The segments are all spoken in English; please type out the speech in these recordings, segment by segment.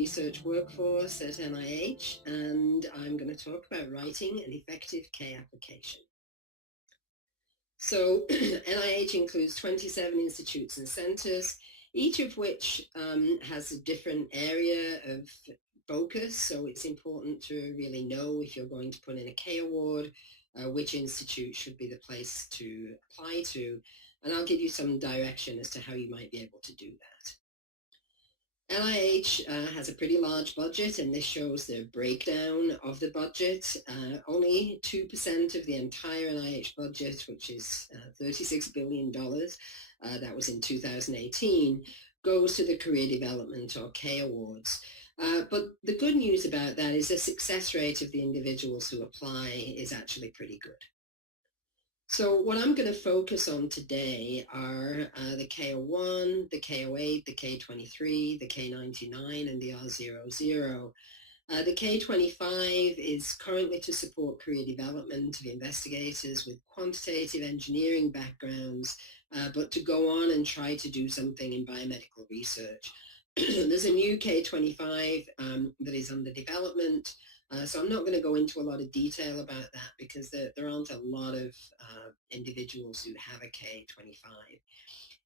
research workforce at NIH, and I'm going to talk about writing an effective K application. So NIH includes 27 institutes and centers, each of which has a different area of focus. So it's important to really know if you're going to put in a K award, which institute should be the place to apply to. And I'll give you some direction as to how you might be able to do that. NIH has a pretty large budget, and this shows the breakdown of the budget. Only 2% of the entire NIH budget, which is $36 billion, that was in 2018, goes to the Career Development or K Awards. But the good news about that is the success rate of the individuals who apply is actually pretty good. So what I'm going to focus on today are the K01, the K08, the K23, the K99, and the R00. The K25 is currently to support career development of investigators with quantitative engineering backgrounds, but to go on and try to do something in biomedical research. There's a new K25 that is under development. So I'm not going to go into a lot of detail about that because there aren't a lot of individuals who have a K25.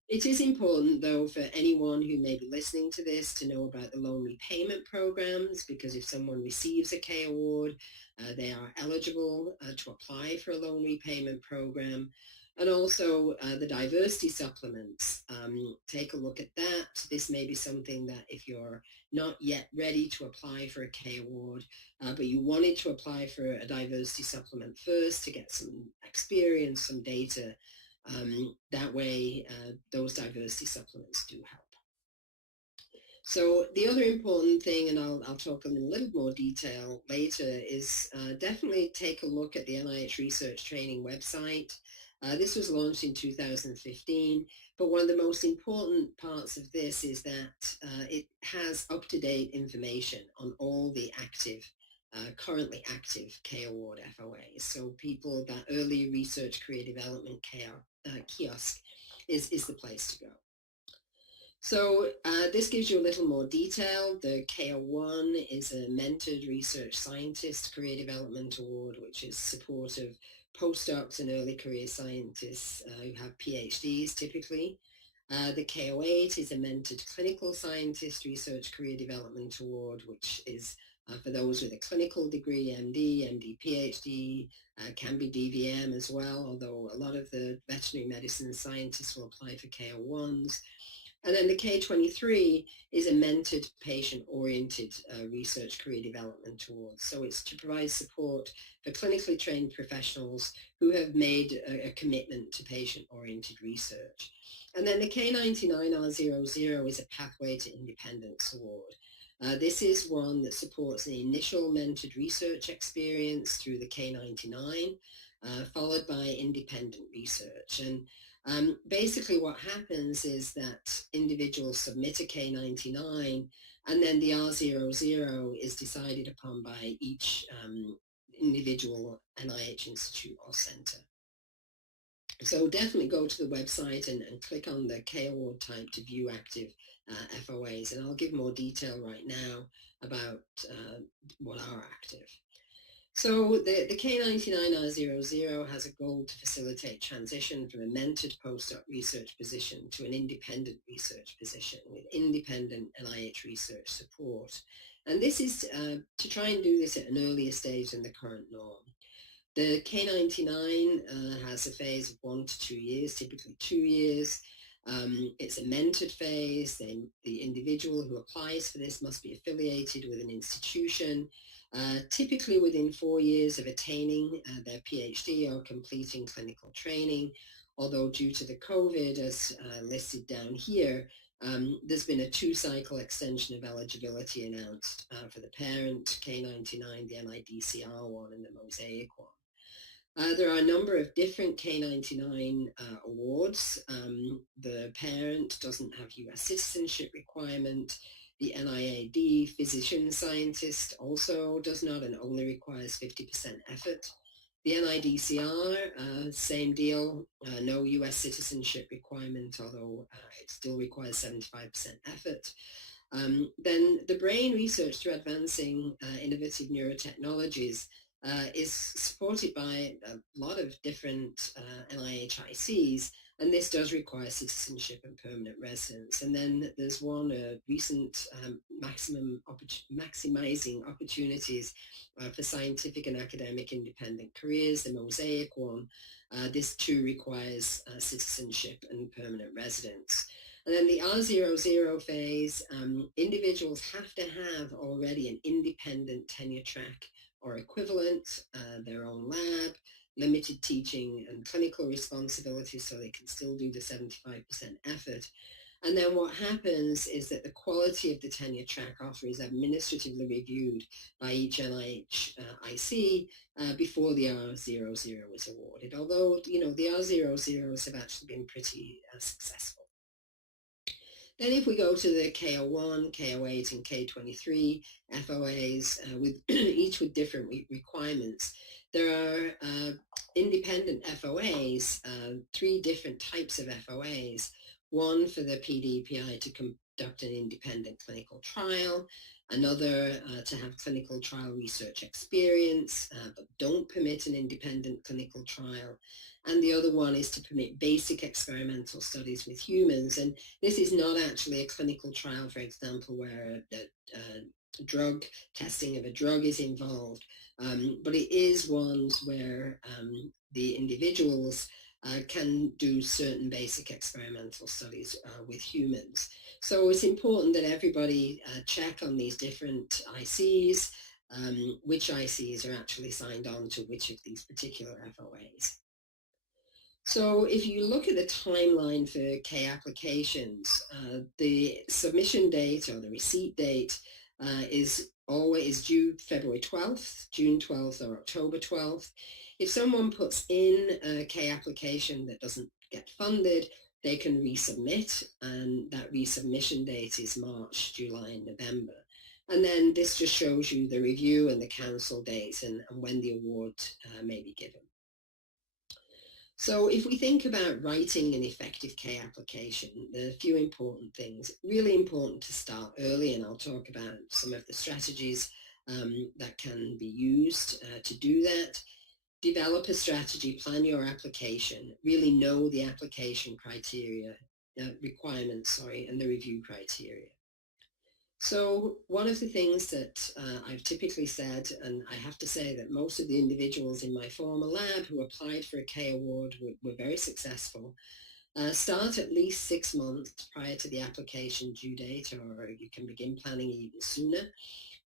It is important, though, for anyone who may be listening to this to know about the loan repayment programs, because if someone receives a K award, they are eligible to apply for a loan repayment program. And also the diversity supplements. Take a look at that. This may be something that if you're not yet ready to apply for a K award, but you wanted to apply for a diversity supplement first to get some experience, some data, that way those diversity supplements do help. So the other important thing, and I'll talk in a little more detail later, is definitely take a look at the NIH Research Training website. This was launched in 2015, but one of the most important parts of this is that it has up-to-date information on all the active, currently active K Award FOAs. So people, that early research career development kiosk is the place to go. So this gives you a little more detail. The K01 is a mentored research scientist career development award, which is supportive postdocs and early career scientists who have PhDs typically. The K08 is a mentored clinical scientist research career development award, which is for those with a clinical degree, MD, PhD, can be DVM as well, although a lot of the veterinary medicine scientists will apply for K01s. And then the K23 is a mentored patient-oriented research career development award. So it's to provide support for clinically trained professionals who have made a commitment to patient-oriented research. And then the K99R00 is a Pathway to Independence award. This is one that supports the initial mentored research experience through the K99, followed by independent research. And basically what happens is that individuals submit a K99 and then the R00 is decided upon by each individual NIH institute or center. So definitely go to the website and click on the K award type to view active FOAs, and I'll give more detail right now about what are active. So the K99R00 has a goal to facilitate transition from a mentored postdoc research position to an independent research position with independent NIH research support. And this is to try and do this at an earlier stage than the current norm. The K99 has a phase of 1 to 2 years, typically 2 years. It's a mentored phase. The individual who applies for this must be affiliated with an institution, typically within 4 years of attaining their PhD or completing clinical training. Although due to the COVID, as listed down here, there's been a 2-cycle extension of eligibility announced for the parent K99, the NIDCR one, and the Mosaic one. There are a number of different K99 awards. The parent doesn't have US citizenship requirement. The NIAD physician scientist also does not and only requires 50% effort. The NIDCR, same deal, no US citizenship requirement, although it still requires 75% effort. then the brain research through advancing innovative neurotechnologies is supported by a lot of different NIH ICs, and this does require citizenship and permanent residence. And then there's one recent maximizing opportunities for scientific and academic independent careers, the Mosaic one. This too requires citizenship and permanent residence. And then the R00 phase, individuals have to have already an independent tenure track or equivalent, their own lab, limited teaching and clinical responsibilities so they can still do the 75% effort. And then what happens is that the quality of the tenure track offer is administratively reviewed by each NIH IC before the R00 is awarded, although, the R00s have actually been pretty successful. Then if we go to the K01, K08, and K23 FOAs, with each with different requirements, there are independent FOAs, 3 different types of FOAs. One for the PDPI to conduct an independent clinical trial, another to have clinical trial research experience, but don't permit an independent clinical trial. And the other one is to permit basic experimental studies with humans. And this is not actually a clinical trial, for example, where the drug testing of a drug is involved, but it is ones where the individuals can do certain basic experimental studies with humans. So it's important that everybody check on these different ICs, which ICs are actually signed on to which of these particular FOAs. So if you look at the timeline for K applications, the submission date or the receipt date is always due February 12th, June 12th, or October 12th. If someone puts in a K application that doesn't get funded, they can resubmit, and that resubmission date is March, July, and November. And then this just shows you the review and the cancel dates and when the award may be given. So if we think about writing an effective K application, there are a few important things. Really important to start early, and I'll talk about some of the strategies that can be used to do that. Develop a strategy, plan your application, really know the application criteria, requirements, and the review criteria. So one of the things that I've typically said, and I have to say that most of the individuals in my former lab who applied for a K award were very successful, start at least 6 months prior to the application due date, or you can begin planning even sooner.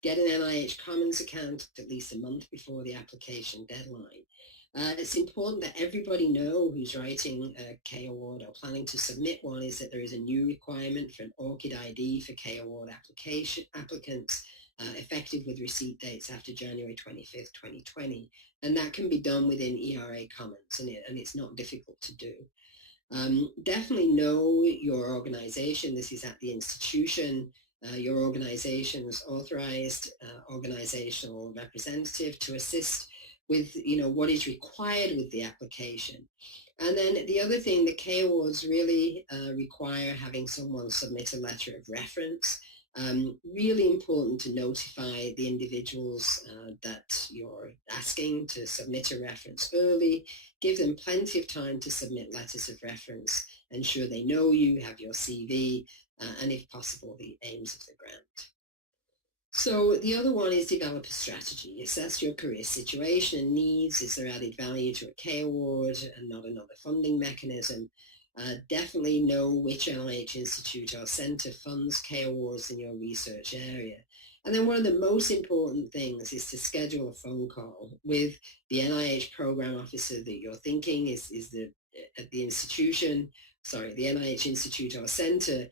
Get an NIH Commons account at least a month before the application deadline. It's important that everybody know who's writing a K Award or planning to submit one is that there is a new requirement for an ORCID ID for K Award applicants effective with receipt dates after January 25th, 2020. And that can be done within ERA Commons, and it's not difficult to do. Definitely know your organization. This is at the institution. Your organization's authorized organizational representative to assist with, what is required with the application. And then the other thing, the K Awards really require having someone submit a letter of reference. Really important to notify the individuals that you're asking to submit a reference early. Give them plenty of time to submit letters of reference. Ensure they know you, have your CV, and if possible, the aims of the grant. So the other one is develop a strategy. Assess your career situation and needs. Is there added value to a K award and not another funding mechanism? Definitely know which NIH institute or center funds K awards in your research area. And then one of the most important things is to schedule a phone call with the NIH program officer that you're thinking is at the institution, the NIH institute or center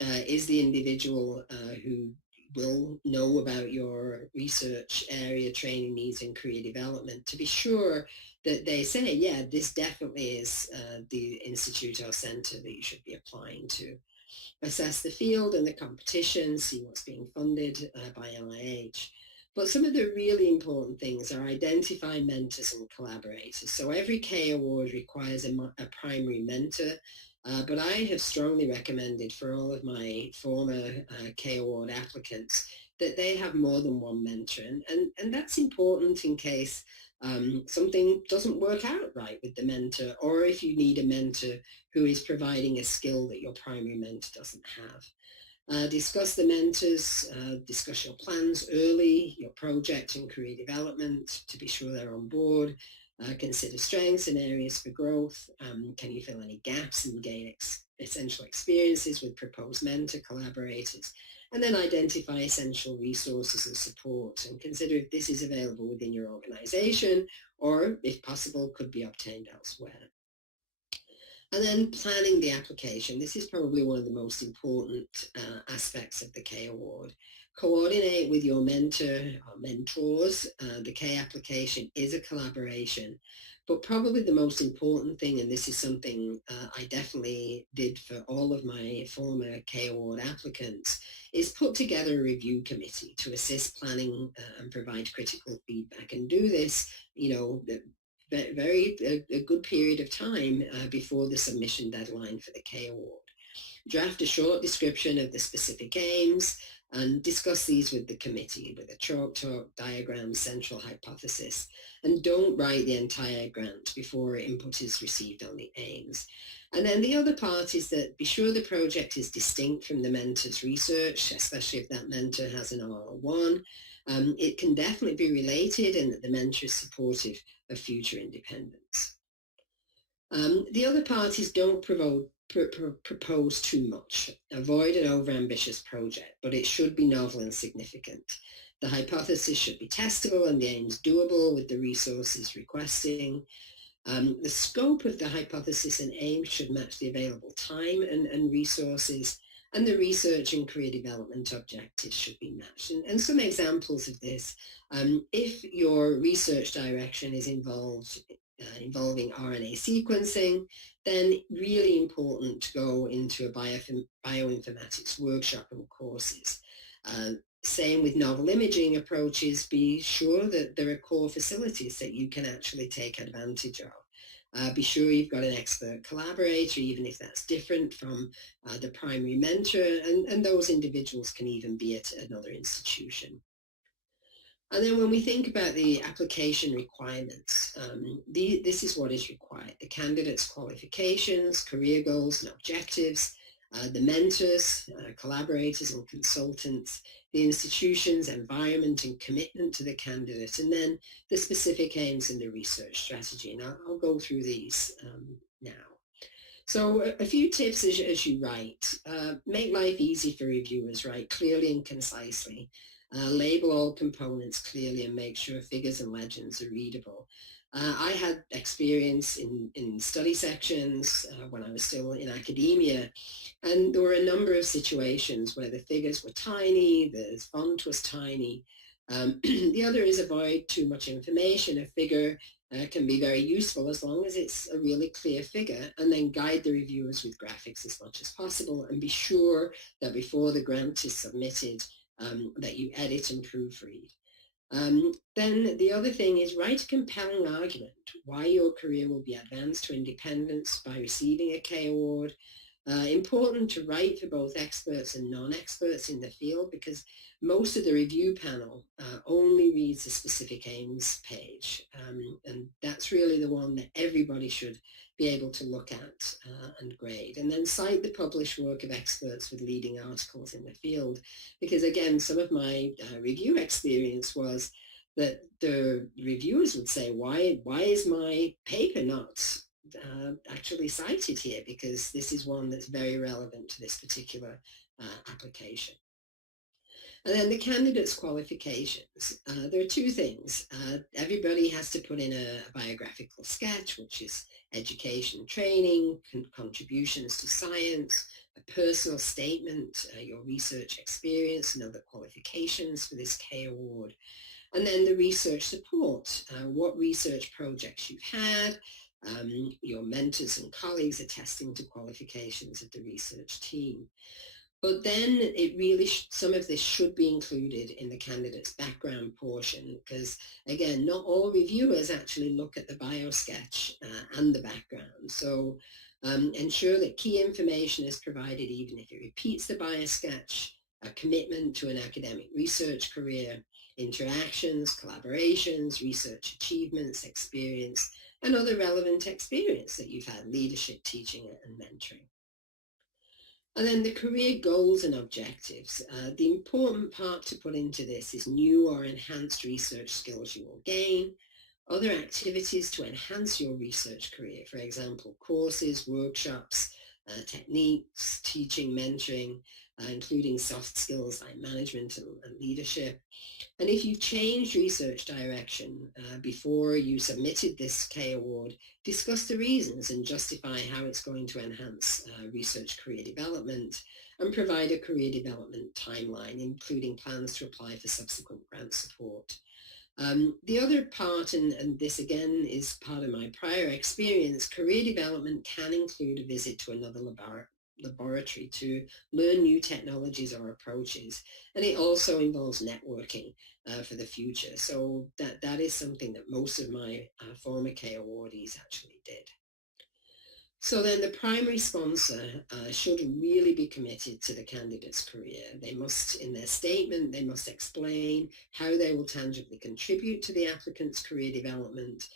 is the individual who will know about your research area, training needs, and career development, to be sure that they say, yeah, this definitely is the institute or center that you should be applying to. Assess the field and the competition, see what's being funded by NIH. But some of the really important things are identify mentors and collaborators. So every K award requires a primary mentor. But I have strongly recommended for all of my former K Award applicants that they have more than one mentor. And that's important in case something doesn't work out right with the mentor, or if you need a mentor who is providing a skill that your primary mentor doesn't have. Discuss the mentors, discuss your plans early, your project and career development to be sure they're on board. Consider strengths and areas for growth. Can you fill any gaps and gain essential experiences with proposed mentor collaborators? And then identify essential resources and support and consider if this is available within your organization or, if possible, could be obtained elsewhere. And then planning the application. This is probably one of the most important aspects of the K Award. Coordinate with your mentor or mentors. The K application is a collaboration, but probably the most important thing, and this is something I definitely did for all of my former K Award applicants, is put together a review committee to assist planning and provide critical feedback, and do this, a good period of time before the submission deadline for the K Award. Draft a short description of the specific aims and discuss these with the committee with a chalk talk, diagram, central hypothesis, and don't write the entire grant before input is received on the aims. And then the other part is that be sure the project is distinct from the mentor's research, especially if that mentor has an R01. It can definitely be related and that the mentor is supportive of future independence. The other part is don't propose too much. Avoid an overambitious project, but it should be novel and significant. The hypothesis should be testable and the aims doable with the resources requesting. The scope of the hypothesis and aims should match the available time and resources, and the research and career development objectives should be matched. And some examples of this, if your research direction is involving RNA sequencing, then really important to go into a bioinformatics workshop and courses. Same with novel imaging approaches, be sure that there are core facilities that you can actually take advantage of. Be sure you've got an expert collaborator, even if that's different from the primary mentor, and those individuals can even be at another institution. And then when we think about the application requirements, this is what is required. The candidate's qualifications, career goals and objectives, the mentors, collaborators and consultants, the institution's environment and commitment to the candidate, and then the specific aims and the research strategy. And I'll go through these now. So a few tips as you write. Make life easy for reviewers, write clearly and concisely. Label all components clearly and make sure figures and legends are readable. I had experience in study sections when I was still in academia, and there were a number of situations where the figures were tiny, the font was tiny. The other is avoid too much information. A figure can be very useful as long as it's a really clear figure, and then guide the reviewers with graphics as much as possible, and be sure that before the grant is submitted, that you edit and proofread. Then the other thing is write a compelling argument why your career will be advanced to independence by receiving a K Award. Important to write for both experts and non-experts in the field, because most of the review panel only reads the specific aims page. And that's really the one that everybody should be able to look at and grade. And then cite the published work of experts with leading articles in the field. Because again, some of my review experience was that the reviewers would say, why is my paper not actually cited here, because this is one that's very relevant to this particular application. And then the candidate's qualifications. There are two things. Everybody has to put in a biographical sketch, which is education, training, contributions to science, a personal statement, your research experience and other qualifications for this K Award. And then the research support, what research projects you've had, your mentors and colleagues attesting to qualifications of the research team. But then it really, some of this should be included in the candidate's background portion, because again, not all reviewers actually look at the bio sketch and the background. So Ensure that key information is provided even if it repeats the bias sketch, a commitment to an academic research career, interactions, collaborations, research achievements, experience, and other relevant experience that you've had, leadership, teaching, and mentoring. And then the career goals and objectives. The important part to put into this is new or enhanced research skills you will gain, other activities to enhance your research career, for example, courses, workshops, techniques, teaching, mentoring, including soft skills like management and leadership. And if you've changed research direction before you submitted this K award, discuss the reasons and justify how it's going to enhance research career development, and provide a career development timeline, including plans to apply for subsequent grant support. The other part, and this again is part of my prior experience, career development can include a visit to another laboratory to learn new technologies or approaches. And it also involves networking for the future. So that is something that most of my former K awardees actually did. So then the primary sponsor should really be committed to the candidate's career. They must, in their statement, they must explain how they will tangibly contribute to the applicant's career development,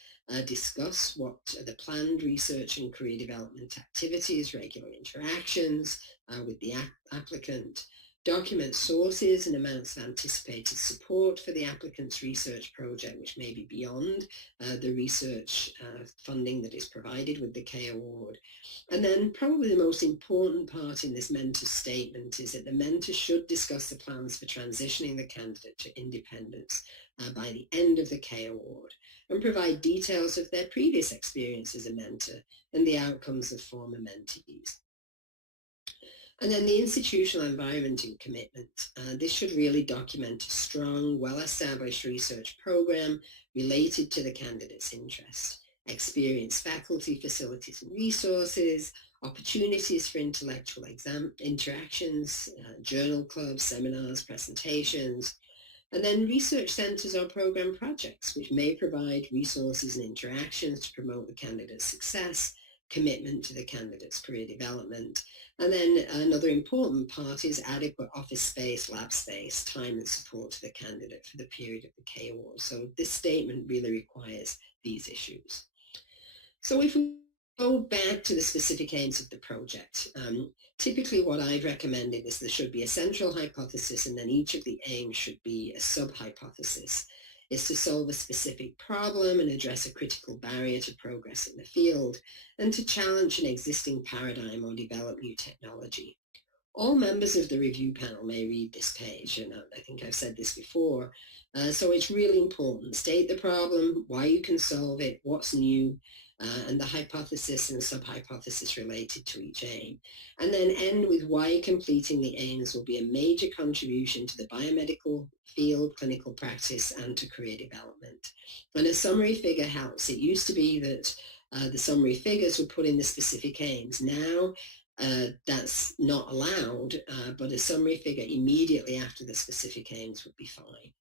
discuss what are the planned research and career development activities, regular interactions with the applicant, document sources and amounts of anticipated support for the applicant's research project, which may be beyond the research funding that is provided with the K award. And then probably the most important part in this mentor statement is that the mentor should discuss the plans for transitioning the candidate to independence by the end of the K award, and provide details of their previous experience as a mentor and the outcomes of former mentees. And then the institutional environment and commitment. This should really document a strong, well-established research program related to the candidate's interest. Experienced faculty, facilities and resources, opportunities for intellectual interactions, journal clubs, seminars, presentations, and then research centres or program projects, which may provide resources and interactions to promote the candidate's success, commitment to the candidate's career development. And then another important part is adequate office space, lab space, time and support to the candidate for the period of the K award. So this statement really requires these issues. So if we go back to the specific aims of the project, typically what I've recommended is there should be a central hypothesis, and then each of the aims should be a sub-hypothesis. Is to solve a specific problem and address a critical barrier to progress in the field, and to challenge an existing paradigm or develop new technology. All members of the review panel may read this page, and I think I've said this before, so it's really important. State the problem, why you can solve it, what's new, and the hypothesis and sub-hypothesis related to each aim. And then end with why completing the aims will be a major contribution to the biomedical field, clinical practice, and to career development. And a summary figure helps. It used to be that the summary figures were put in the specific aims. Now, that's not allowed, but a summary figure immediately after the specific aims would be fine.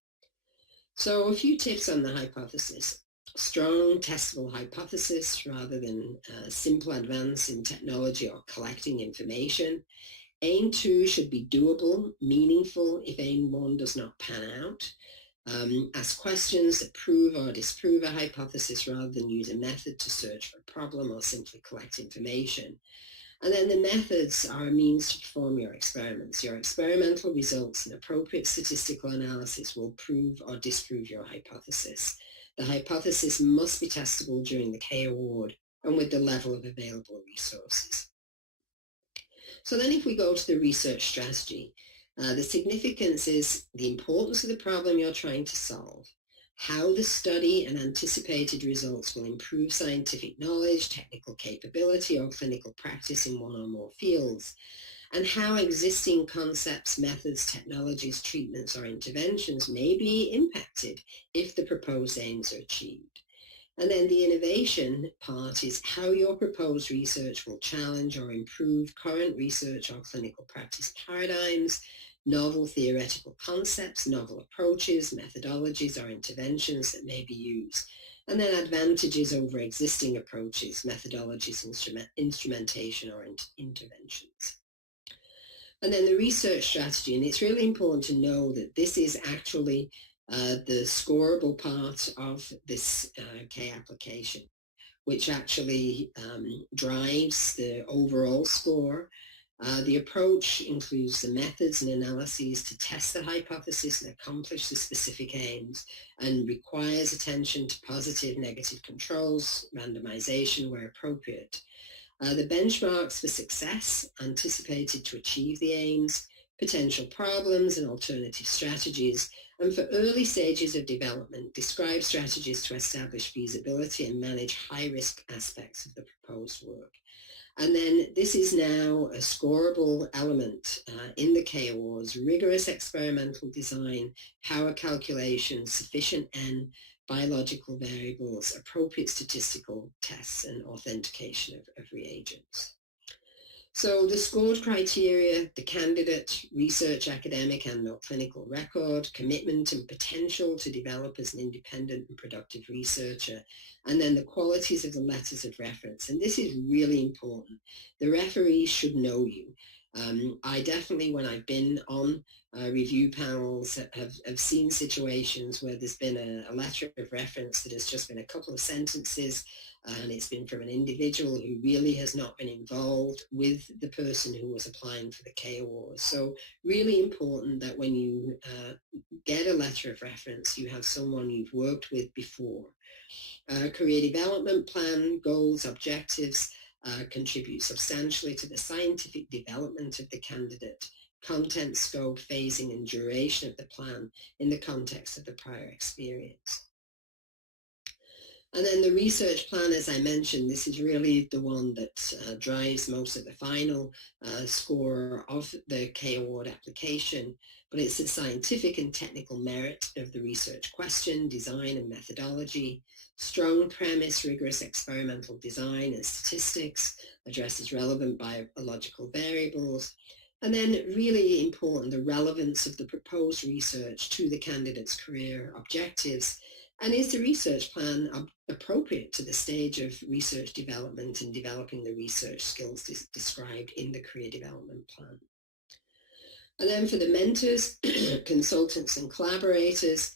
So a few tips on the hypothesis. Strong testable hypothesis rather than simple advance in technology or collecting information. Aim 2 should be doable, meaningful if aim 1 does not pan out. Ask questions that prove or disprove a hypothesis rather than use a method to search for a problem or simply collect information. And then the methods are a means to perform your experiments. Your experimental results and appropriate statistical analysis will prove or disprove your hypothesis. The hypothesis must be testable during the K award and with the level of available resources. So then if we go to the research strategy, the significance is the importance of the problem you're trying to solve, how the study and anticipated results will improve scientific knowledge, technical capability, or clinical practice in one or more fields, and how existing concepts, methods, technologies, treatments, or interventions may be impacted if the proposed aims are achieved. And then the innovation part is how your proposed research will challenge or improve current research or clinical practice paradigms, novel theoretical concepts, novel approaches, methodologies, or interventions that may be used. And then advantages over existing approaches, methodologies, instrumentation, or interventions. And then the research strategy, and it's really important to know that this is actually the scoreable part of this K application, which actually drives the overall score. The approach includes the methods and analyses to test the hypothesis and accomplish the specific aims, and requires attention to positive, negative controls, randomization where appropriate. The benchmarks for success anticipated to achieve the aims, potential problems and alternative strategies, and for early stages of development, describe strategies to establish feasibility and manage high-risk aspects of the proposed work. And then this is now a scoreable element in the K Awards: rigorous experimental design, power calculations, sufficient N, biological variables, appropriate statistical tests, and authentication of reagents. So the scored criteria: the candidate, research, academic and or clinical record, commitment and potential to develop as an independent and productive researcher, and then the qualities of the letters of reference. And this is really important. The referee should know you. I definitely, when I've been on review panels, have seen situations where there's been a letter of reference that has just been a couple of sentences, and it's been from an individual who really has not been involved with the person who was applying for the K Award. So really important that when you get a letter of reference, you have someone you've worked with before. Career development plan, goals, objectives contribute substantially to the scientific development of the candidate. Content, scope, phasing, and duration of the plan in the context of the prior experience. And then the research plan, as I mentioned, this is really the one that drives most of the final score of the K Award application, but it's the scientific and technical merit of the research question, design and methodology, strong premise, rigorous experimental design and statistics, addresses relevant biological variables, and then really important, the relevance of the proposed research to the candidate's career objectives. And is the research plan appropriate to the stage of research development and developing the research skills described in the career development plan? And then for the mentors, consultants and collaborators,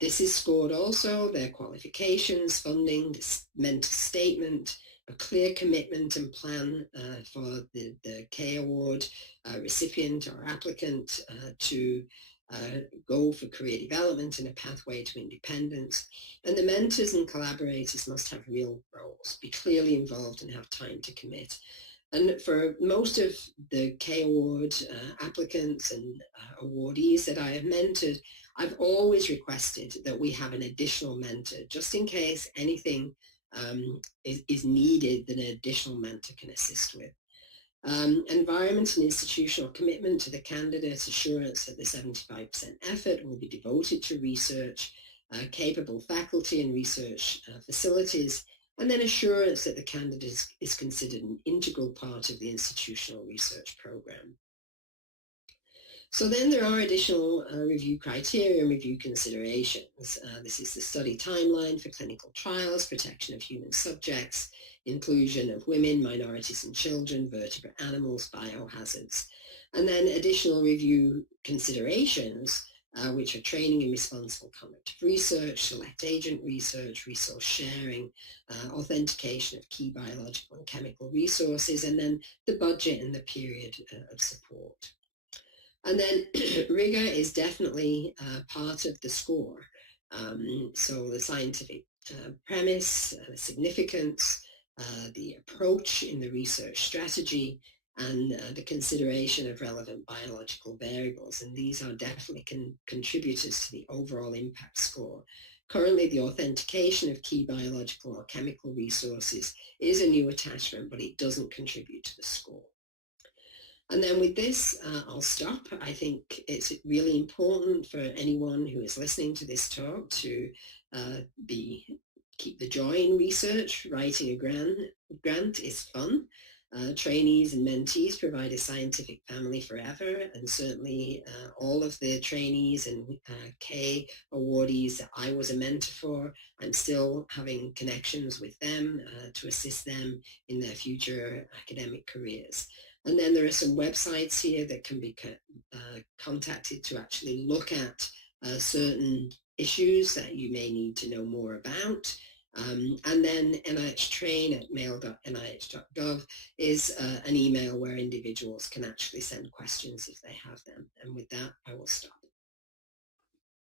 this is scored also: their qualifications, funding, mentor statement, a clear commitment and plan for the K Award recipient or applicant to go for career development and a pathway to independence. And the mentors and collaborators must have real roles, be clearly involved and have time to commit. And for most of the K Award applicants and awardees that I have mentored, I've always requested that we have an additional mentor, just in case anything is needed that an additional mentor can assist with. Environment and institutional commitment to the candidate, assurance that the 75% effort will be devoted to research, capable faculty and research facilities, and then assurance that the candidate is considered an integral part of the institutional research program. So then there are additional review criteria and review considerations. This is the study timeline for clinical trials, protection of human subjects, inclusion of women, minorities and children, vertebrate animals, biohazards. And then additional review considerations, which are training in responsible conduct of research, select agent research, resource sharing, authentication of key biological and chemical resources, and then the budget and the period of support. And then rigor is definitely part of the score. So the scientific premise, significance, the approach in the research strategy, and the consideration of relevant biological variables. And these are definitely contributors to the overall impact score. Currently, the authentication of key biological or chemical resources is a new attachment, but it doesn't contribute to the score. And then with this, I'll stop. I think it's really important for anyone who is listening to this talk to keep the joy in research. Writing a grant is fun. Trainees and mentees provide a scientific family forever, and certainly all of the trainees and K awardees that I was a mentor for, I'm still having connections with them to assist them in their future academic careers. And then there are some websites here that can be contacted to actually look at certain issues that you may need to know more about. And then nhtrain@mail.nih.gov is an email where individuals can actually send questions if they have them. And with that, I will stop.